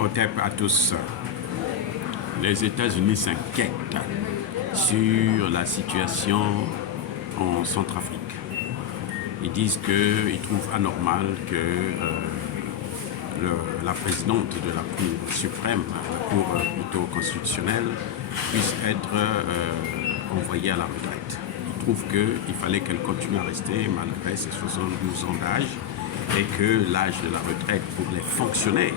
Hotep à tous. Les États-Unis s'inquiètent sur la situation en Centrafrique. Ils disent qu'ils trouvent anormal que la présidente de la Cour suprême, la Cour plutôt constitutionnelle, puisse être envoyée à la retraite. Ils trouvent qu'il fallait qu'elle continue à rester malgré ses 72 ans d'âge et que l'âge de la retraite pour les fonctionnaires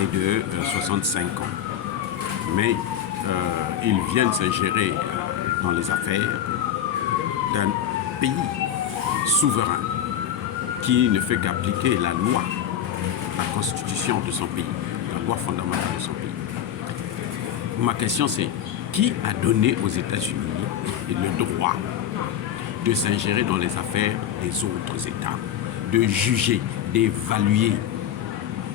est de 65 ans. Mais ils viennent s'ingérer dans les affaires d'un pays souverain qui ne fait qu'appliquer la loi, la constitution de son pays, la loi fondamentale de son pays. Ma question c'est, qui a donné aux États-Unis le droit de s'ingérer dans les affaires des autres États, de juger, d'évaluer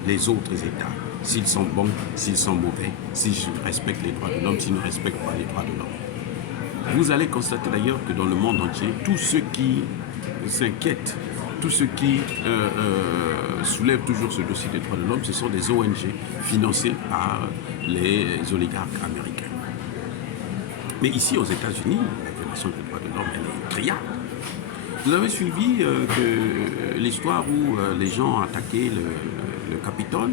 les autres États, s'ils sont bons, s'ils sont mauvais, s'ils respectent les droits de l'homme, s'ils ne respectent pas les droits de l'homme. Vous allez constater d'ailleurs que dans le monde entier, tous ceux qui s'inquiètent, tous ceux qui soulèvent toujours ce dossier des droits de l'homme, ce sont des ONG financées par les oligarques américains. Mais ici aux États-Unis, la violation des droits de l'homme, elle est criarde. Vous avez suivi l'histoire où les gens ont attaqué le Capitole,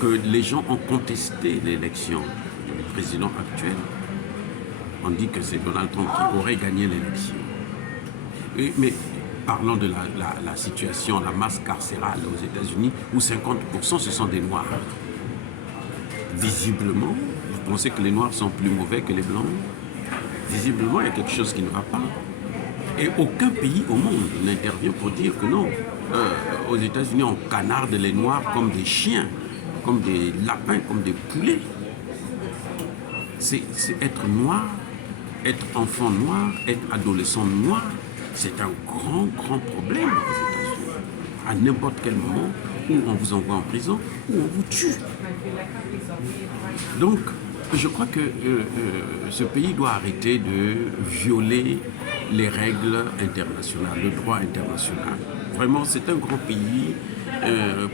que les gens ont contesté l'élection du président actuel. On dit que c'est Donald Trump qui aurait gagné l'élection. Mais parlons de la situation, la masse carcérale aux États-Unis, où 50% ce sont des Noirs. Visiblement, vous pensez que les Noirs sont plus mauvais que les Blancs? Visiblement, il y a quelque chose qui ne va pas. Et aucun pays au monde n'intervient pour dire que non. Aux États-Unis, on canarde les Noirs comme des chiens, comme des lapins, comme des poulets. C'est être noir, être enfant noir, être adolescent noir, c'est un grand problème aux États-Unis. À n'importe quel moment, où on vous envoie en prison, où on vous tue. Donc, je crois que ce pays doit arrêter de violer les règles internationales, le droit international. Vraiment, c'est un grand pays.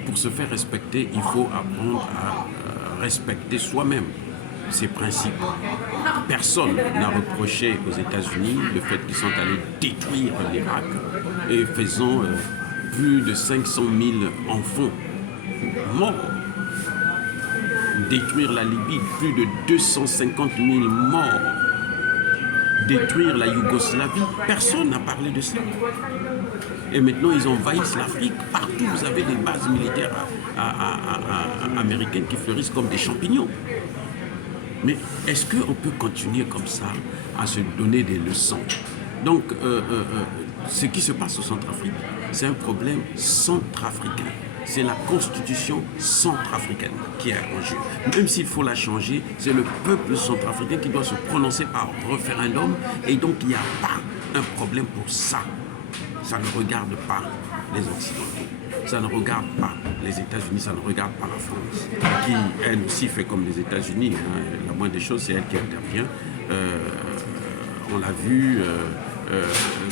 Pour se faire respecter, il faut apprendre à respecter soi-même ses principes. Personne n'a reproché aux États-Unis le fait qu'ils sont allés détruire l'Irak et faisant plus de 500 000 enfants morts. Détruire la Libye, plus de 250 000 morts. Détruire la Yougoslavie, personne n'a parlé de ça. Et maintenant, ils envahissent l'Afrique. Partout, vous avez des bases militaires américaines qui fleurissent comme des champignons. Mais est-ce qu'on peut continuer comme ça à se donner des leçons? Donc, ce qui se passe au Centrafrique, c'est un problème centrafricain. C'est la constitution centrafricaine qui est en jeu. Même s'il faut la changer, c'est le peuple centrafricain qui doit se prononcer par référendum. Et donc, il n'y a pas un problème pour ça. Ça ne regarde pas les Occidentaux. Ça ne regarde pas les États-Unis, ça ne regarde pas la France, qui, elle aussi, fait comme les États-Unis. La moindre des choses, c'est elle qui intervient. On l'a vu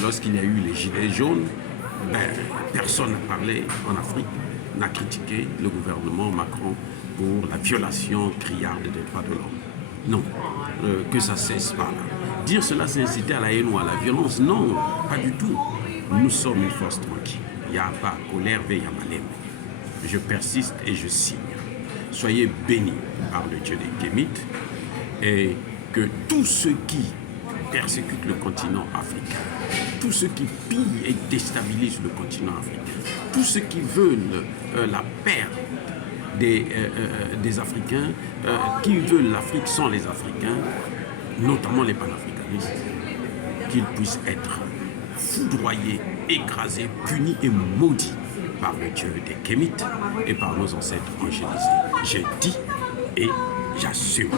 lorsqu'il y a eu les Gilets jaunes. Personne n'a parlé en Afrique, n'a critiqué le gouvernement Macron pour la violation criarde des droits de l'homme. Non, que ça cesse par là. Dire cela, c'est inciter à la haine ou à la violence. Non, pas du tout. Nous sommes une force tranquille. Il n'y a pas colère, il y a malem. Je persiste et je signe. Soyez bénis par le Dieu des Kémites et que tous ceux qui persécutent le continent africain, tous ceux qui pillent et déstabilisent le continent africain, tous ceux qui veulent la perte des Africains, qui veulent l'Afrique sans les Africains, notamment les panafricanistes, qu'ils puissent être foudroyés, écrasés, punis et maudits par le Dieu des Kémites et par nos ancêtres angélisés. J'ai dit et j'assume.